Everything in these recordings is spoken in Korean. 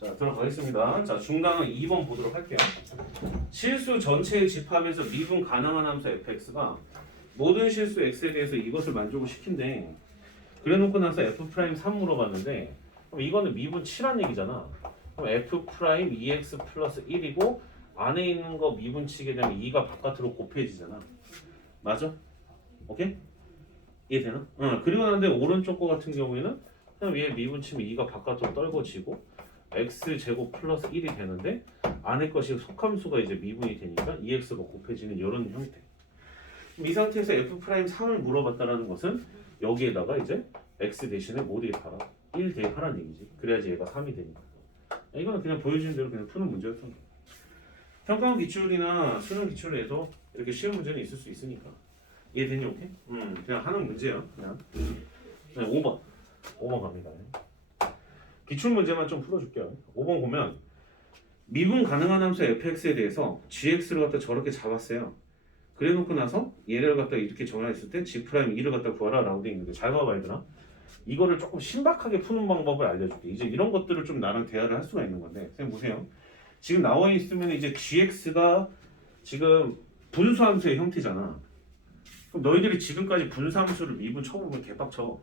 자 들어가겠습니다. 자 중간은 2번 보도록 할게요. 실수 전체의 집합에서 미분 가능한 함수 fx가 모든 실수 x에 대해서 이것을 만족을 시킨대. 그래놓고 나서 f 프라임 3 물어봤는데 그럼 이거는 미분 7한 얘기잖아. 그럼 f 프라임 2x 플러스 1이고 안에 있는 거 미분 치게 되면 2가 바깥으로 곱해지잖아. 맞아? 오케이? 이해되나? 응. 그리고 난데 오른쪽 거 같은 경우에는 그냥 위에 미분 치면 2가 바깥으로 떨궈지고 x 제곱 플러스 1이 되는데 안에 것이 속함수가 이제 미분이 되니까 2x가 곱해지는 이런 형태. 이 상태에서 f 프라임 3을 물어봤다라는 것은 여기에다가 이제 x 대신에 뭐 대입하라? 1 대입하라는 얘기지. 그래야지 얘가 3이 되니까. 이거는 그냥 보여주는 대로 그냥 푸는 문제였던 거야. 평가원 기출이나 수능 기출에도 이렇게 쉬운 문제는 있을 수 있으니까. 이해되니 오케이? 음, 그냥 하는 문제야. 그냥. 네, 5번. 5번 갑니다. 기출 문제만 좀 풀어줄게요. 5번 보면 미분 가능한 함수 fx에 대해서 gx를 갖다 저렇게 잡았어요. 그래놓고 나서 얘를 갖다 이렇게 정의했을 때 g 프라임 2를 갖다 구하라 라고 돼 있는데 잘 봐봐 얘들아. 이거를 조금 신박하게 푸는 방법을 알려줄게. 이제 이런 것들을 좀 나랑 대화를 할 수가 있는 건데, 선생님 보세요. 지금 나와 있으면 이제 gx가 지금 분수함수의 형태잖아. 그럼 너희들이 지금까지 분수함수를 미분 쳐보면 개빡쳐.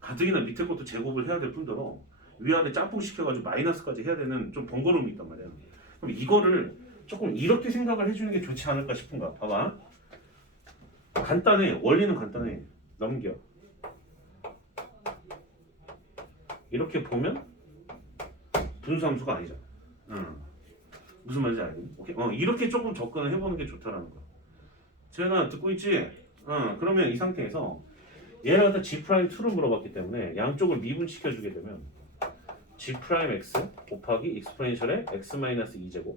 가뜩이나 밑에 것도 제곱을 해야 될 뿐더러 위아래 짬뽕 시켜가지고 마이너스까지 해야 되는 좀 번거로움이 있단 말이야. 그럼 이거를 조금 이렇게 생각을 해주는 게 좋지 않을까 싶은가. 봐봐. 간단해. 원리는 간단해. 넘겨. 이렇게 보면 분수함수가 아니잖아. 응. 무슨 말인지 알겠니? 오케이. 어, 이렇게 조금 접근을 해보는 게 좋다라는 거야. 재현아 듣고 있지? 어, 그러면 이 상태에서 얘를 갖다 g 프라임 2를 물어봤기 때문에 양쪽을 미분시켜 주게 되면 g 프라임 x 곱하기 익스포넨셜의 x 마이너스 2제곱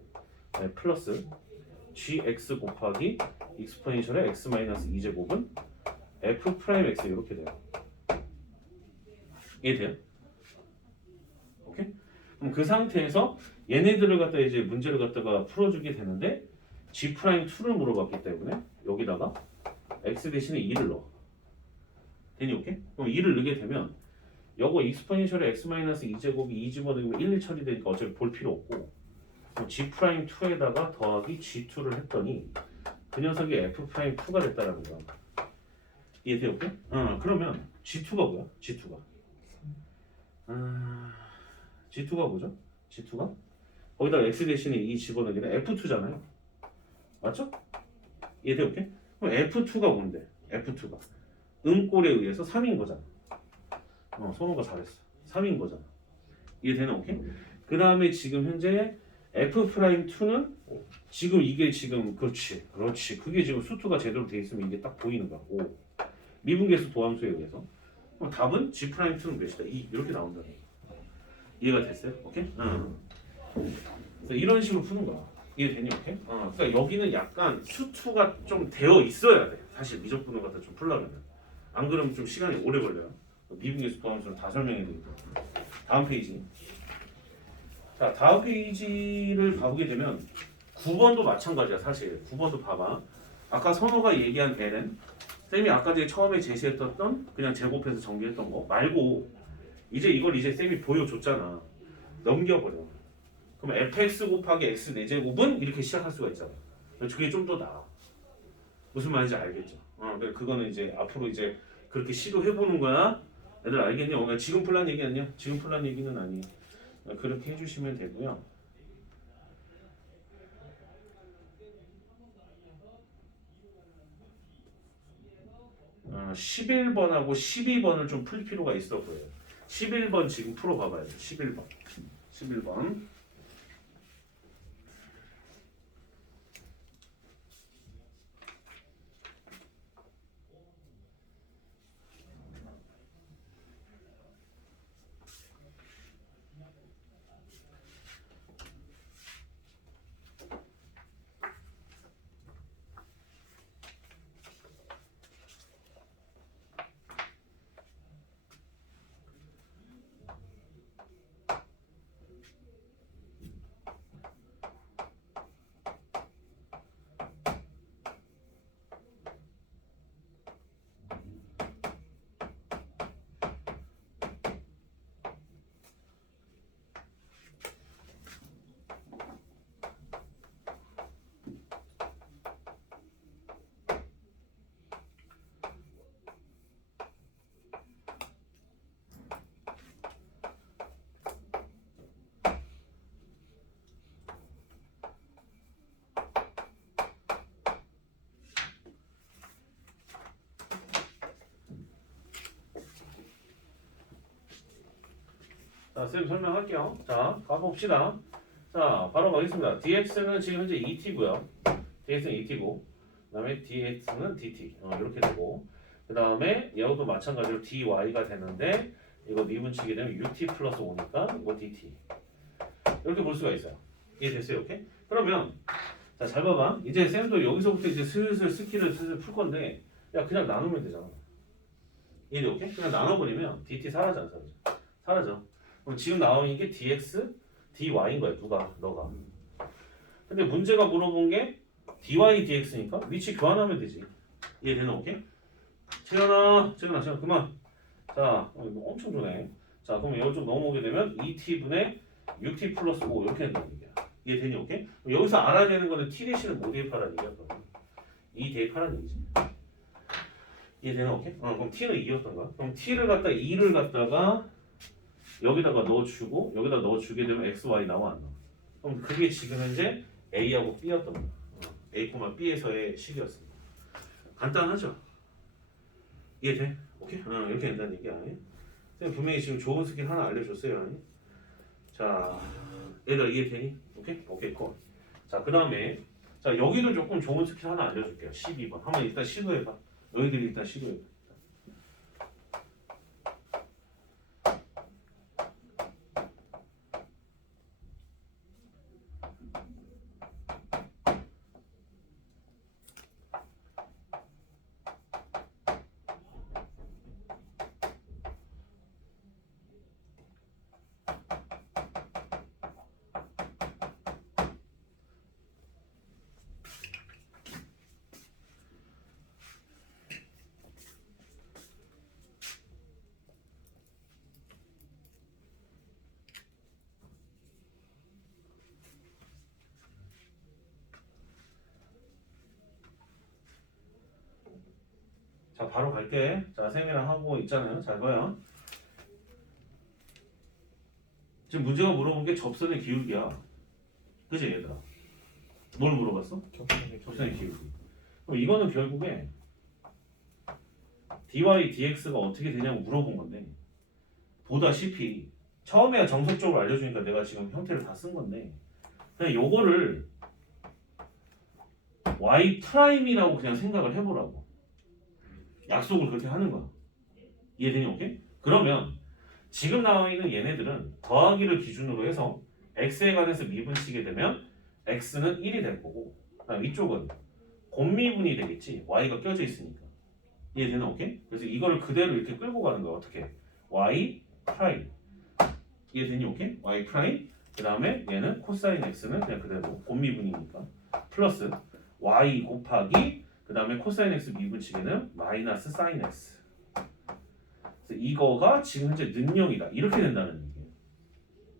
네, 플러스 gx 곱하기 익스포넨셜의 x 마이너스 2제곱은 f 프라임 x 이렇게 돼요. 이해돼요? 오케이? 그럼 그 상태에서 얘네들을 갖다 이제 문제를 갖다가 풀어주게 되는데 g 프라임 2를 물어봤기 때문에 여기다가 x 대신에 2를 넣어. 되니 오케이? 그럼 2를 넣게 되면 요거 익스포넨셜의 x 마이너스 2제곱이 2 집어넣으면 1, 1 처리되니까 어차피 볼 필요 없고 그럼 g 프라임 2에다가 더하기 g2를 했더니 그 녀석이 f 프라임 2가 됐다라는 거야. 오케이? 어 그러면 g2가 뭐야? g2가 아, g2가 뭐죠? g2가 거기다 x 대신에 2 집어넣으면 f2잖아요. 맞죠? 오케이? 그럼 f2가 뭔데? f2가 음꼴에 의해서 3인 거잖아. 어, 선호가 잘했어. 3인 거잖아. 이해되나 오케이? 그 다음에 지금 현재 f 프라임 2는 지금 이게 지금 그렇지, 그렇지. 그게 지금 수투가 제대로 돼 있으면 이게 딱 보이는 거야. 5. 미분계수 도함수에 의해서. 그럼 답은 g 프라임 2는 몇이다? 2 이렇게 나온다는 거야. 이해가 됐어요? 오케이? 응. 그래서 이런 식으로 푸는 거야. 이해되니 오케이? 어, 그러니까 여기는 약간 수투가 좀 되어 있어야 돼. 사실 미적분을 갖다 좀 풀려면. 안 그러면 좀 시간이 오래 걸려요. 미분계수 도함수를 다 설명해 드릴게요. 다음 페이지. 자, 다음 페이지를 봐보게 되면 9번도 마찬가지야, 사실. 9번도 봐봐. 아까 선호가 얘기한 L은 쌤이 아까 전에 처음에 제시했던 그냥 제곱해서 정비했던 거 말고 이제 이걸 이제 쌤이 보여줬잖아. 넘겨버려. 그럼 fx 곱하기 x 4제곱은 이렇게 시작할 수가 있잖아. 그게 좀 더 나아. 무슨 말인지 알겠죠? 어, 그래, 그거는 이제 앞으로 이제 그렇게 시도해 보는 거야. 애들 알겠니? 어, 지금 플란 얘기 아니야? 지금 플란 얘기는 아니에요. 어, 그렇게 해주시면 되고요. 어, 11번하고 12번을 좀 풀 필요가 있어 보여요. 11번 지금 풀어봐봐요. 11번. 11번. 자, 쌤 설명할게요. 자, 가봅시다. 자, 바로 가겠습니다. dx는 지금 현재 2t고요. dx는 2t고, 그 다음에 dx는 dt. 어, 이렇게 되고, 그 다음에 이것도 마찬가지로 dy가 되는데, 이거 미분치게 되면 ut 플러스 5니까 이거 dt. 이렇게 볼 수가 있어요. 이해됐어요? 이렇게? 그러면, 자, 잘 봐봐. 이제 쌤도 여기서부터 이제 슬슬 스킬을 슬슬 풀 건데, 야, 그냥 나누면 되잖아. 이해돼? 오케이? 그냥 나눠버리면 dt 사라져, 안 사라져? 사라져. 그럼 지금 나오는 게 dx, dy인 거야. 누가? 너가. 근데 문제가 물어본 게 dy, dx니까 위치 교환하면 되지. 이해되나? 오케이? 채연아, 채연아, 채연아, 그만. 자, 어, 이거 엄청 좋네. 자, 그럼 이걸 좀 넘어오게 되면 2t분의 6t 플러스 5 이렇게 된다는 얘기야. 이해되니? 오케이? 여기서 알아야 되는 거는 t 대신에 뭐 대입하라는 얘기야. 그럼. 2 대입하라는 얘기지. 이해되나? 오케이? 어, 그럼 t는 2였던 거야. 그럼 t를 갖다 2를 갖다가 여기다가 넣어주고 여기다 넣어주게 되면 x, y 나와 안 나와? 그럼 그게 지금 현재 a하고 b였던 거야. 어, a, b에서의 식이었습니다. 간단하죠? 이해돼? 오케이? 어, 이렇게 된다는 얘기야. 선생님 분명히 지금 좋은 스킬 하나 알려줬어요. 자, 얘들아 이해되니? 오케이? 오케이, 콜. 자, 그 다음에 자 여기도 조금 좋은 스킬 하나 알려줄게요. 12번. 한번 일단 시도해봐. 너희들이 일단 시도해봐. 자, 바로 갈게. 자, 쌤이랑 하고 있잖아요. 잘 봐요. 지금 문제가 물어본 게 접선의 기울기야. 그지, 얘들아? 뭘 물어봤어? 접선의 기울기. 그럼 이거는 결국에 dy, dx가 어떻게 되냐고 물어본 건데 보다시피 처음에야 정석적으로 알려주니까 내가 지금 형태를 다 쓴 건데 그냥 요거를 y 프라임이라고 그냥 생각을 해보라고. 약속을 그렇게 하는 거야. 이해되니 오케이? 그러면 지금 나와 있는 얘네들은 더하기를 기준으로 해서 x에 관해서 미분치게 되면 x는 1이 될 거고 이쪽은 곱미분이 되겠지 y가 껴져 있으니까 이해되나 오케이? 그래서 이거를 그대로 이렇게 끌고 가는 거야 어떻게? y 프라임 이해되니 오케이? y 프라임 그 다음에 얘는 코사인 x는 그냥 그대로 곱미분이니까 플러스 y 곱하기 그 다음에 코사인 x 미분치게는 마이너스 사인 x. 그래서 이거가 지금 현재 능력이다. 이렇게 된다는 얘기예요.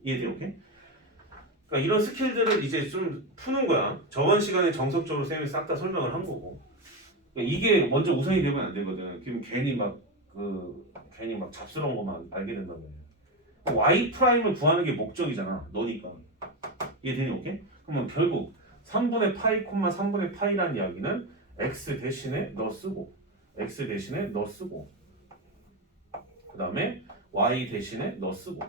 이해돼요? 오케이? 그러니까 이런 스킬들을 이제 좀 푸는 거야. 저번 시간에 정석적으로 쌤이 싹 다 설명을 한 거고. 그러니까 이게 먼저 우선이 되면 안 되거든. 그럼 괜히 막 그 괜히 막 잡스러운 것만 알게 된단 말이야. y 프라임을 구하는 게 목적이잖아. 너니까. 이해되니? 오케이? 그러면 결국 3분의 파이 콤마 3분의 파이라는 이야기는 x 대신에 너 쓰고 x 대신에 너 쓰고 그 다음에 y 대신에 너 쓰고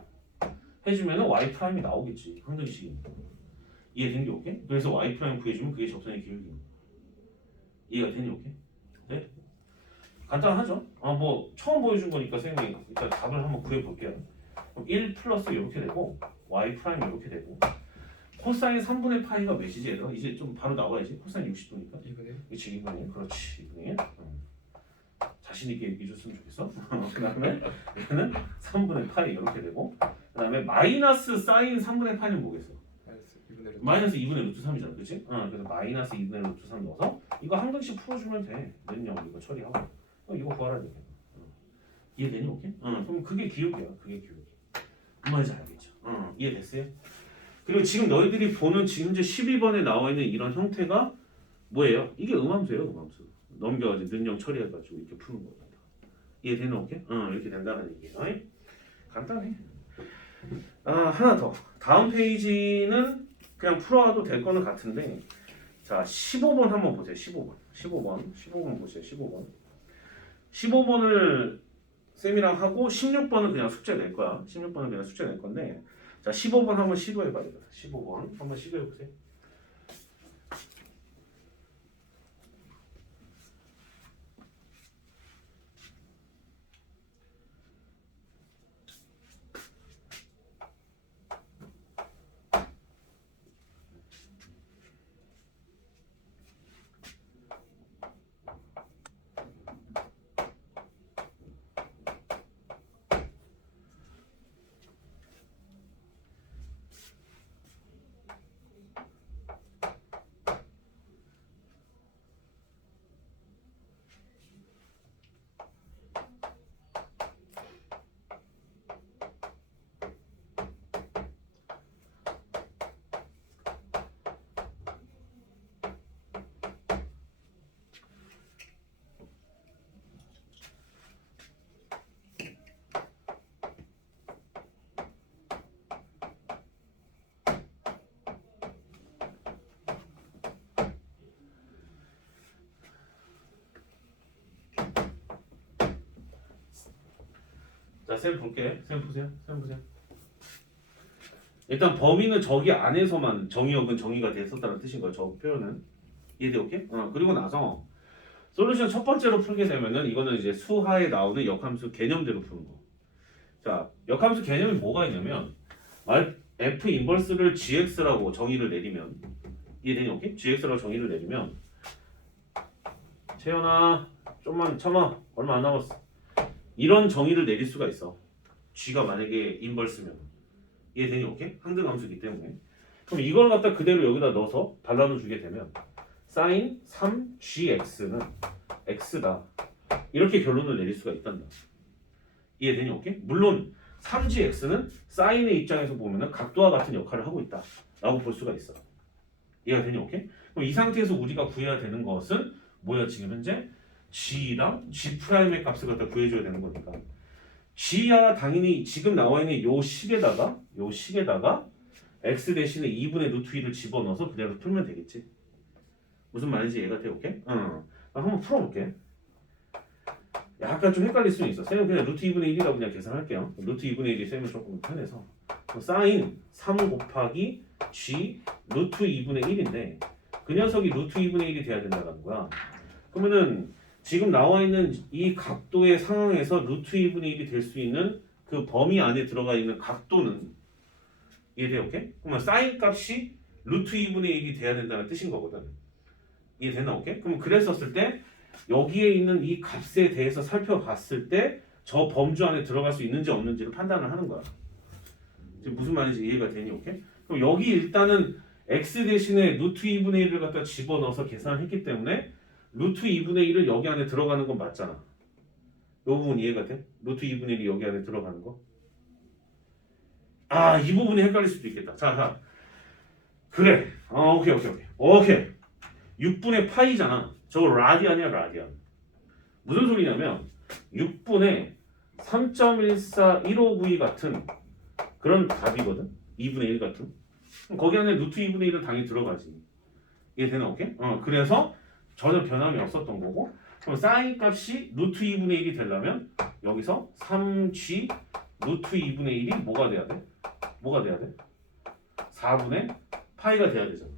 해주면 y 프라임이 나오겠지 항등식이니까 이해되는 게 오케이? 그래서 y 프라임 구해주면 그게 접선의 기울기입니다 이해가 되니 오케이? 네? 간단하죠? 아뭐 처음 보여준 거니까 선생님이 일단 답을 한번 구해볼게요 그럼 1 플러스 이렇게 되고 y 프라임 이렇게 되고 코사인 3분의 파이가 몇이지 얘들아? 이제 좀 바로 나와야지 코사인 60도니까 이거네요. 그치 이분이 그렇지 이분이 음. 자신 있게 얘기해 줬으면 좋겠어 그 다음에 얘는 3분의 파이 이렇게 되고 그 다음에 마이너스 사인 3분의 파이는 뭐겠어 마이너스 2분의 루트. 마이너스 2분의 루트 3이잖아 그치? 어, 그래서 마이너스 2분의 루트 3 넣어서 이거 한 등씩 풀어주면 돼 몇령 이거 처리하고 어, 이거 구하라 돼 어. 이해되니 오케이? 어, 그럼 그게 기억이야 그게 기억 뭔 말인지 알겠죠? 어, 이해됐어요? 그리고 지금 너희들이 보는 지금 이제 12번에 나와 있는 이런 형태가 뭐예요? 이게 음함수예요, 음함수. 넘겨가지고 능력 처리해가지고 이렇게 푸는 거다. 이해되는 오케이? 어, 이렇게 된다는 얘기예요. 간단해. 아, 하나 더. 다음 페이지는 그냥 풀어와도 될 거는 같은데, 자, 15번 한번 보세요. 15번. 15번. 15번 보세요. 15번. 15번을 쌤이랑 하고 16번은 그냥 숙제 낼 거야. 16번은 그냥 숙제 낼 건데 자 15번 한번 시도해 봐야 돼. 15번 한번 시도해 보세요. 자, 쌤 볼게. 쌤 보세요. 쌤 보세요. 일단 범위는 저기 안에서만 정의역은 정의가 됐었다는 뜻인 거예요. 저 표현은 이해돼 오케이? 어 그리고 나서 솔루션 첫 번째로 풀게 되면은 이거는 이제 수하에 나오는 역함수 개념대로 푸는 거. 자, 역함수 개념이 뭐가 있냐면 말 f 인버스를 gx라고 정의를 내리면 이해되니 오케이? gx라고 정의를 내리면 채연아 좀만 참아 얼마 안 남았어. 이런 정의를 내릴 수가 있어. G가 만약에 인벌스면 이해되니 오케이? 항등 함수이기 때문에 그럼 이걸 갖다 그대로 여기다 넣어서 반란을 주게 되면 sin 3gx는 x다 이렇게 결론을 내릴 수가 있단다. 이해되니 오케이? 물론 3gx는 사인의 입장에서 보면은 각도와 같은 역할을 하고 있다 라고 볼 수가 있어. 이해가 되니 오케이? 그럼 이 상태에서 우리가 구해야 되는 것은 뭐야 지금 현재 g랑 g 프라임의 값을 갖다 구해줘야 되는 거니까. G야 당연히 지금 나와 있는 요 식에다가 요 식에다가 x 대신에 2분의 루트 2를 집어넣어서 그대로 풀면 되겠지. 무슨 말인지 돼 오케이? 응. 한번 풀어볼게. 약간 좀 헷갈릴 수는 있어. 쌤은 그냥 루트 2분의 1이라고 그냥 계산할게요. 루트 2분의 1이 쌤은 조금 편해서. 사인 3 곱하기 g 루트 2분의 1인데 그 녀석이 루트 2분의 1이 돼야 된다는 거야. 그러면은 지금 나와 있는 이 각도의 상황에서 루트 2분의 1이 될 수 있는 그 범위 안에 들어가 있는 각도는 이해돼요? 오케이? 그러면 사인 값이 루트 2분의 1이 돼야 된다는 뜻인 거거든. 이해되나? 오케이? 그럼 그랬었을 때 여기에 있는 이 값에 대해서 살펴봤을 때 저 범주 안에 들어갈 수 있는지 없는지를 판단을 하는 거야. 지금 무슨 말인지 이해가 되니? 오케이? 그럼 여기 일단은 x 대신에 루트 2분의 1을 갖다 집어넣어서 계산을 했기 때문에 루트 2분의 1은 여기 안에 들어가는 건 맞잖아. 이 부분 이해가 돼? 루트 2분의 1이 여기 안에 들어가는 거? 아, 이 부분이 헷갈릴 수도 있겠다. 자, 자. 그래. 어, 오케이, 오케이, 오케이. 오케이. 6분의 파이잖아. 저거 라디안이야, 라디안. 무슨 소리냐면 6분의 3.14159 같은 그런 답이거든. 2분의 1 같은. 거기 안에 루트 2분의 1은 당연히 들어가지. 이해되나, 오케이? 어, 그래서 전혀 변함이 없었던 거고 그럼 사인 값이 루트 2분의 1이 되려면 여기서 3g 루트 2분의 1이 뭐가 돼야 돼? 뭐가 돼야 돼? 4분의 파이가 돼야 되잖아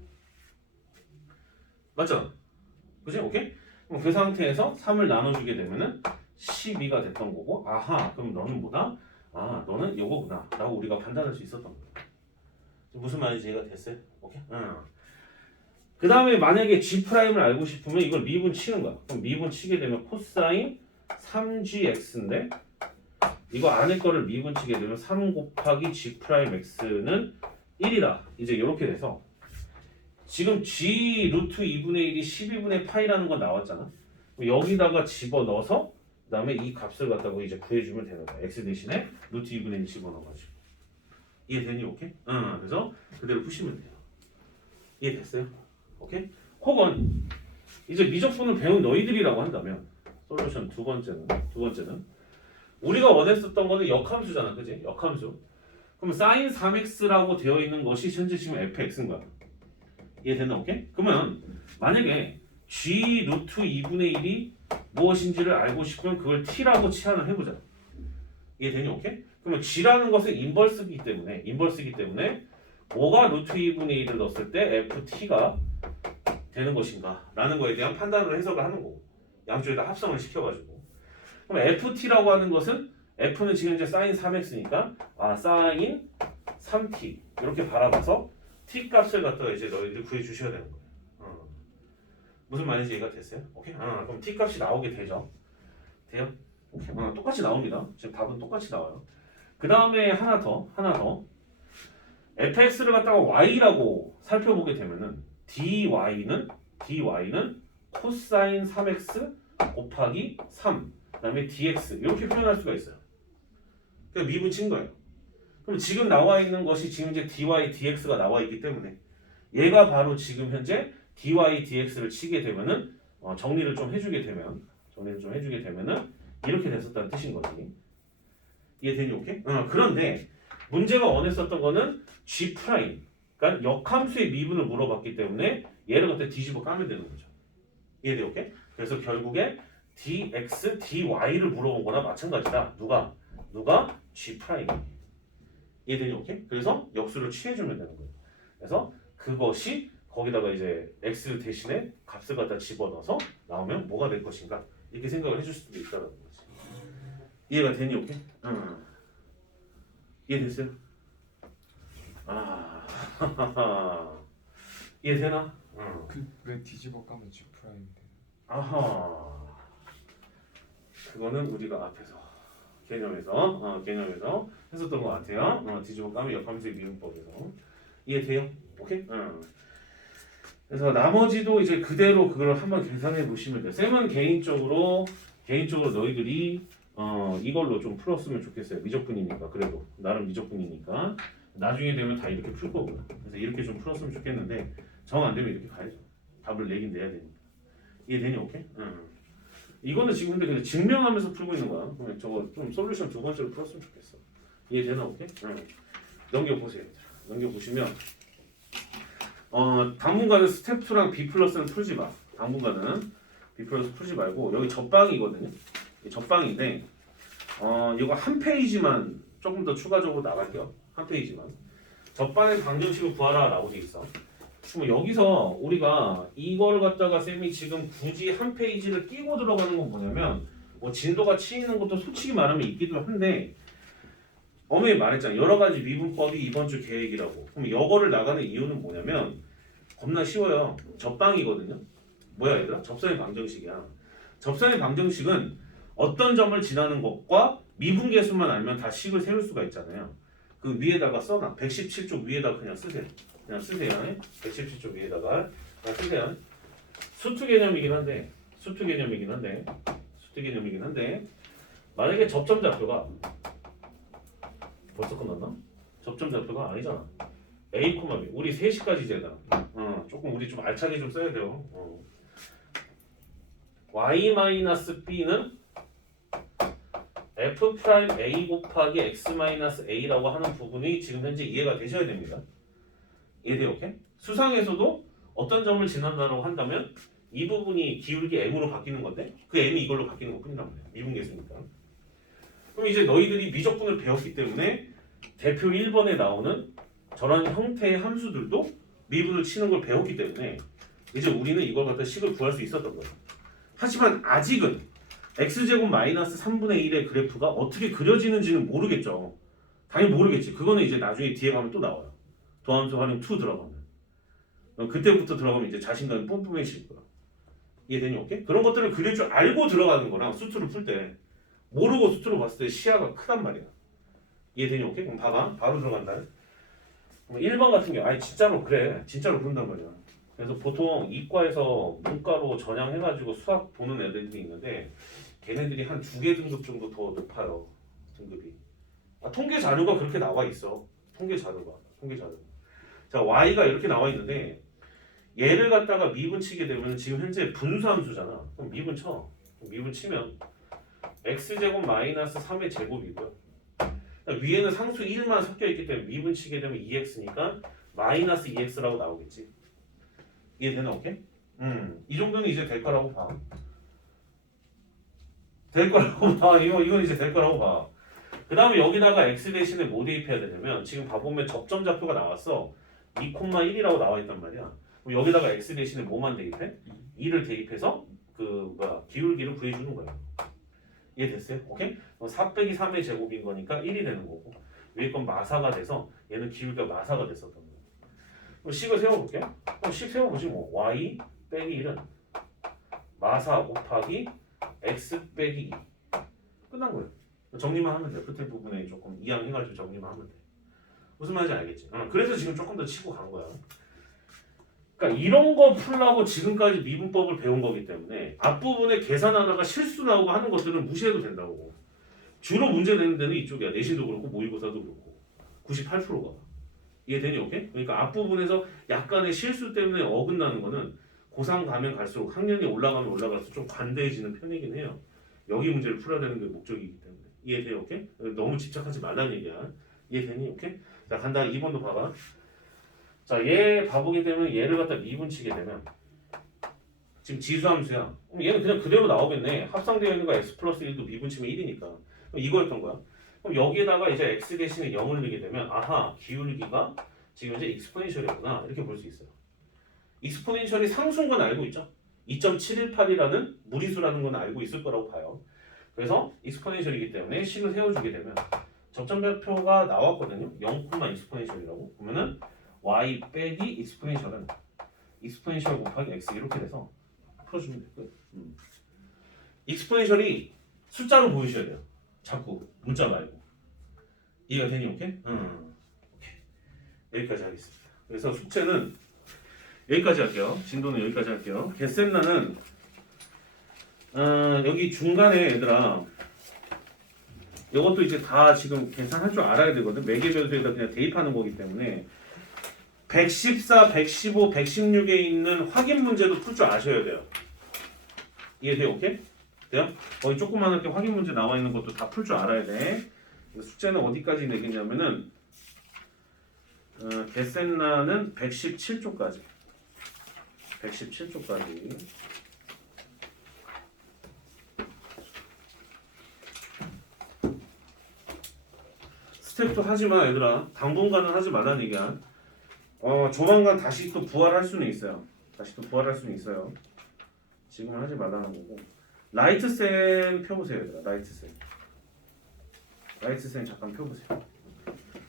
맞죠? 그지? 오케이? 그럼 그 상태에서 3을 나눠주게 되면은 12가 됐던 거고 아하 그럼 너는 뭐다? 아 너는 요거구나 라고 우리가 판단할 수 있었던 거야 무슨 말인지 이해가 됐어요? 오케이? 응. 그 다음에 만약에 g 프라임을 알고 싶으면 이걸 미분 치는 거야. 그럼 미분 치게 되면 코사인 3gx인데 이거 안에 거를 미분 치게 되면 3 곱하기 g 프라임 x는 1이다. 이제 이렇게 돼서 지금 g 루트 2분의 1이 12분의 파이라는 거 나왔잖아. 여기다가 집어 넣어서 그 다음에 이 값을 갖다가 이제 구해주면 되는 거야. x 대신에 루트 2분의 1 집어 넣어가지고 이해되니 오케이? 응. 그래서 그대로 푸시면 돼요. 이해됐어요? 오케이? 혹은 이제 미적분을 배운 너희들이라고 한다면 솔루션 두 번째는 두 번째는 우리가 원했었던 거는 역함수잖아, 그지? 역함수. 그럼 sin 3x라고 되어 있는 것이 현재 지금 fx인 거야. 이해됐나? 오케이? 그러면 만약에 g 루트 2분의 1이 무엇인지를 알고 싶으면 그걸 t라고 치환을 해보자. 이해되니 오케이? 그러면 g라는 것은 인버스이기 때문에 인버스이기 때문에 뭐가 루트 2분의 1을 넣었을 때 ft가 되는 것인가 라는 거에 대한 판단을 해석을 하는 거고 양쪽에다 합성을 시켜가지고 그럼 ft라고 하는 것은 f는 지금 이제 사인 3x니까 아 사인 3t 이렇게 바라봐서 t 값을 갖다가 이제 너희들 구해 주셔야 되는 거예요. 어. 무슨 말인지 이해가 됐어요? 오케이. 어, 그럼 t 값이 나오게 되죠. 돼요? 오케이. 어, 똑같이 나옵니다. 지금 답은 똑같이 나와요. 그 다음에 하나 더, 하나 더. fx를 갖다가 y라고 살펴보게 되면은 dy는 dy는 코사인 3x 곱하기 3 그다음에 dx 이렇게 표현할 수가 있어요. 그러니까 미분 친 거예요. 그럼 지금 나와 있는 것이 지금 이제 dy dx가 나와 있기 때문에 얘가 바로 지금 현재 dy dx를 치게 되면은 어, 정리를 좀 해주게 되면 정리를 좀 해주게 되면은 이렇게 됐었다는 뜻인 거지. 이해되니 오케이? 어, 그런데 문제가 원했었던 거는 g 프라임, 그러니까 역함수의 미분을 물어봤기 때문에 얘를 갖다 뒤집어 까면 되는 거죠. 이해돼 오케이? 그래서 결국에 dx, dy를 물어본 거나 마찬가지다. 누가? 누가? g. 이해되니 오케이? 그래서 역수를 취해주면 되는 거예요. 그래서 그것이 거기다가 이제 x 대신에 값을 갖다 집어넣어서 나오면 뭐가 될 것인가 이렇게 생각을 해줄 수도 있다는 거지. 이해가 되니 오케이? 응. 이해됐어요? 아, 이해되나? 응. 그왜 뒤집어 까면 G 프라임이 돼? 아하. 그거는 우리가 앞에서 개념에서 어, 개념에서 했었던 것 같아요. 어, 뒤집어 까면 역함수의 미분법에서 이해돼요? 오케이? 응. 그래서 나머지도 이제 그대로 그걸 한번 계산해 보시면 돼요. 쌤은 개인적으로 개인적으로 너희들이 어, 이걸로 좀 풀었으면 좋겠어요. 미적분이니까 그래도 나름 미적분이니까 나중에 되면 다 이렇게 풀 거고요. 그래서 이렇게 좀 풀었으면 좋겠는데 정 안 되면 이렇게 가야죠. 답을 내긴 내야 되니까. 이해되니 오케이? 응. 이거는 지금 근데 그냥 증명하면서 풀고 있는 거야. 저거 좀 솔루션 두 번째로 풀었으면 좋겠어. 이해되나 오케이? 응. 넘겨보세요. 넘겨보시면 어 당분간은 스텝 2랑 B 플러스는 풀지 마. 당분간은 B 플러스 풀지 말고 여기 접방이거든요. 이 접방인데 어 이거 한 페이지만 조금 더 추가적으로 나갈게요. 한 페이지만. 접방의 방정식을 구하라 라고 돼 있어. 그럼 여기서 우리가 이걸 갖다가 쌤이 지금 굳이 한 페이지를 끼고 들어가는 건 뭐냐면 뭐 진도가 치이는 것도 솔직히 말하면 있기도 한데 어머니 말했잖아 여러 가지 미분법이 이번 주 계획이라고. 그럼 이거를 나가는 이유는 뭐냐면 겁나 쉬워요 접방이거든요. 뭐야 얘들아 접선의 방정식이야 접선의 방정식은 어떤 점을 지나는 것과 미분계수만 알면 다 식을 세울 수가 있잖아요 그 위에다가 써놔 117쪽 위에다 그냥 쓰세요 그냥 쓰세요 117쪽 위에다가 그냥 쓰세요 수투 개념이긴 한데 수투 개념이긴 한데 수투 개념이긴 한데 만약에 접점 좌표가 벌써 끝났나? 접점 좌표가 아니잖아. A, B. 우리 3시까지 제다. 어, 조금 우리 좀 알차게 좀 써야 돼요. 어. Y-B는 F 프라임 A 곱하기 X 마이너스 A라고 하는 부분이 지금 현재 이해가 되셔야 됩니다. 이해돼요? 수상에서도 어떤 점을 지난다고 한다면 이 부분이 기울기 M으로 바뀌는 건데 그 M이 이걸로 바뀌는 것 뿐이란 말이야. 미분계수니까. 그럼 이제 너희들이 미적분을 배웠기 때문에 대표 1번에 나오는 저런 형태의 함수들도 미분을 치는 걸 배웠기 때문에 이제 우리는 이걸 갖다 식을 구할 수 있었던 거예요. 하지만 아직은 x제곱 마이너스 3분의 1의 그래프가 어떻게 그려지는지는 모르겠죠. 당연히 모르겠지. 그거는 이제 나중에 뒤에 가면 또 나와요. 도함수 활용 2 들어가면. 그럼 그때부터 들어가면 이제 자신감이 뿜뿜해질 거야. 이해되니 오케이? 그런 것들을 그릴 줄 알고 들어가는 거랑 수투를 풀 때 모르고 수투를 봤을 때 시야가 크단 말이야. 이해되니 오케이? 그럼 봐봐. 바로 들어간다. 그럼 1번 같은 경우 아니 진짜로 그래. 진짜로 그런단 말이야. 그래서 보통 이과에서 문과로 전향해가지고 수학 보는 애들이 있는데 걔네들이 한 두 개 등급 정도 더 높아요. 등급이. 아, 통계 자료가 그렇게 나와 있어. 통계 자료가. 통계 자료. 자, y가 이렇게 나와 있는데 얘를 갖다가 미분 치게 되면 지금 현재 분수함수잖아. 그럼 미분 쳐. 미분 치면 x제곱 마이너스 3의 제곱이고요. 그러니까 위에는 상수 1만 섞여 있기 때문에 미분 치게 되면 2x니까 마이너스 2x라고 나오겠지. 이해되나 오케이? 음, 이 정도는 이제 될 거라고 봐. 될 거라고 봐. 이거 이건 이제 될 거라고 봐. 그 다음에 여기다가 x 대신에 뭐 대입해야 되냐면 지금 봐보면 접점 좌표가 나왔어 2,1이라고 나와 있단 말이야 그럼 여기다가 x 대신에 뭐만 대입해? 2를 대입해서 그 뭐야 기울기를 구해주는 거야 이해됐어요? 오케이? 4 빼기 3의 제곱인 거니까 1이 되는 거고 위에 건 마사가 돼서 얘는 기울기가 마사가 됐었던 거야 식을 세워볼게요 그럼 식 세워보지 뭐 y 빼기 1은 마사 곱하기 x 빼기 2 끝난 거예요 정리만 하면 돼 끝에 부분에 조금 이양해가지고 정리만 하면 돼 무슨 말인지 알겠지? 어, 그래서 지금 조금 더 치고 간 거야 그러니까 이런 거 풀라고 지금까지 미분법을 배운 거기 때문에 앞부분에 계산하다가 실수 나오고 하는 것들은 무시해도 된다고. 주로 문제 내는 데는 이쪽이야. 내신도 그렇고 모의고사도 그렇고. 98%가. 이해되니 오케이? 그러니까 앞부분에서 약간의 실수 때문에 어긋나는 거는 고3 가면 갈수록 학년이 올라가면 올라갈수록 좀 관대해지는 편이긴 해요. 여기 문제를 풀어야 되는 게 목적이기 때문에. 이해돼 오케이? 너무 집착하지 말라는 얘기야. 이해되니 오케이? 자 간다 2번도 봐봐. 자, 얘 바보기 때문에 얘를 갖다 미분치게 되면 지금 지수함수야. 그럼 얘는 그냥 그대로 나오겠네. 합성되어 있는 거 x 플러스 1도 미분치면 1이니까. 그럼 이거였던 거야. 그럼 여기에다가 이제 x 대신에 0을 넣게 되면 아하 기울기가 지금 이제 익스포넨셜이구나 이렇게 볼 수 있어요. 익스포넨셜이 상수인 건 알고 있죠. 2.718이라는 무리수라는 건 알고 있을 거라고 봐요. 그래서 익스포넨셜이기 때문에 식을 세워주게 되면 접점표가 나왔거든요. 0, 익스포넨셜이라고 그러면은 y 빼기 익스포넨셜은 익스포넨셜 곱하기 x 이렇게 돼서 풀어주면 될 거예요. 음. 익스포넨셜이 숫자로 보이셔야 돼요. 자꾸 문자 말고 이해가 되니 오케이? 음. 오케이. 여기까지 하겠습니다. 그래서 숙제는 여기까지 할게요. 진도는 여기까지 할게요. 개센나는 어, 여기 중간에 얘들아 이것도 이제 다 지금 계산할 줄 알아야 되거든. 매개 변수에다 그냥 대입하는 거기 때문에 114, 115, 116에 있는 확인 문제도 풀 줄 아셔야 돼요. 이해돼요? 오케이? 돼요? 거기 조그만하게 확인 문제 나와 있는 것도 다 풀 줄 알아야 돼. 숙제는 어디까지 내겠냐면은 어, 개센나는 117쪽까지. 117쪽까지. 스텝도 하지 마 얘들아. 당분간은 하지 말라는 얘기야. 어 조만간 다시 또 부활할 수는 있어요. 다시 또 부활할 수는 있어요. 지금은 하지 말라는 거고. 라이트 쌤 펴보세요. 라이트 쌤. 라이트 쌤 잠깐 펴보세요.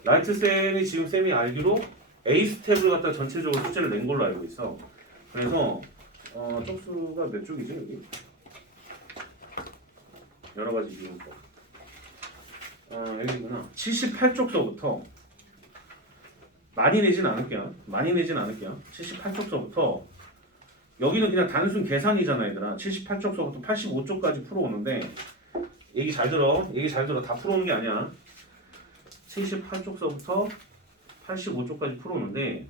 라이트 쌤이 지금 쌤이 알기로 A 스텝을 갖다 전체적으로 숙제를 낸 걸로 알고 있어. 그래서 어 쪽수가 몇 쪽이지 여기? 여러 가지 이유법. 어 여기구나. 78쪽서부터 많이 내진 않을게요. 많이 내진 않을게요. 78쪽서부터 여기는 그냥 단순 계산이잖아, 얘들아. 78쪽서부터 85쪽까지 풀어오는데 얘기 잘 들어. 얘기 잘 들어. 다 풀어오는 게 아니야. 78쪽서부터 85쪽까지 풀어오는데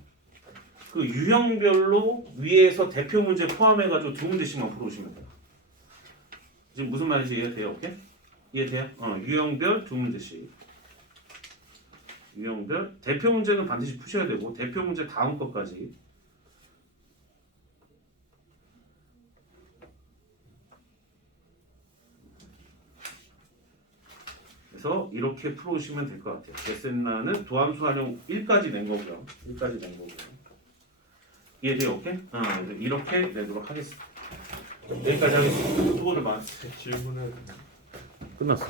그 유형별로 위에서 대표 문제 포함해가지고 두 문제씩만 풀어오시면 돼요. 지금 무슨 말인지 이해돼요? 오케이? 이해돼요? 어, 유형별 두 문제씩. 유형별 대표 문제는 반드시 푸셔야 되고 대표 문제 다음 것까지 그래서 이렇게 풀어오시면 될 것 같아요. 데센나는 도함수 활용 1까지 낸 거고요. 1까지 낸 거고요. 이해돼요? 오케이? 어, 이렇게 내도록 하겠습니다. 여기까지 하겠습니다. 수고를 많으셨어요. 질문을 끝났어.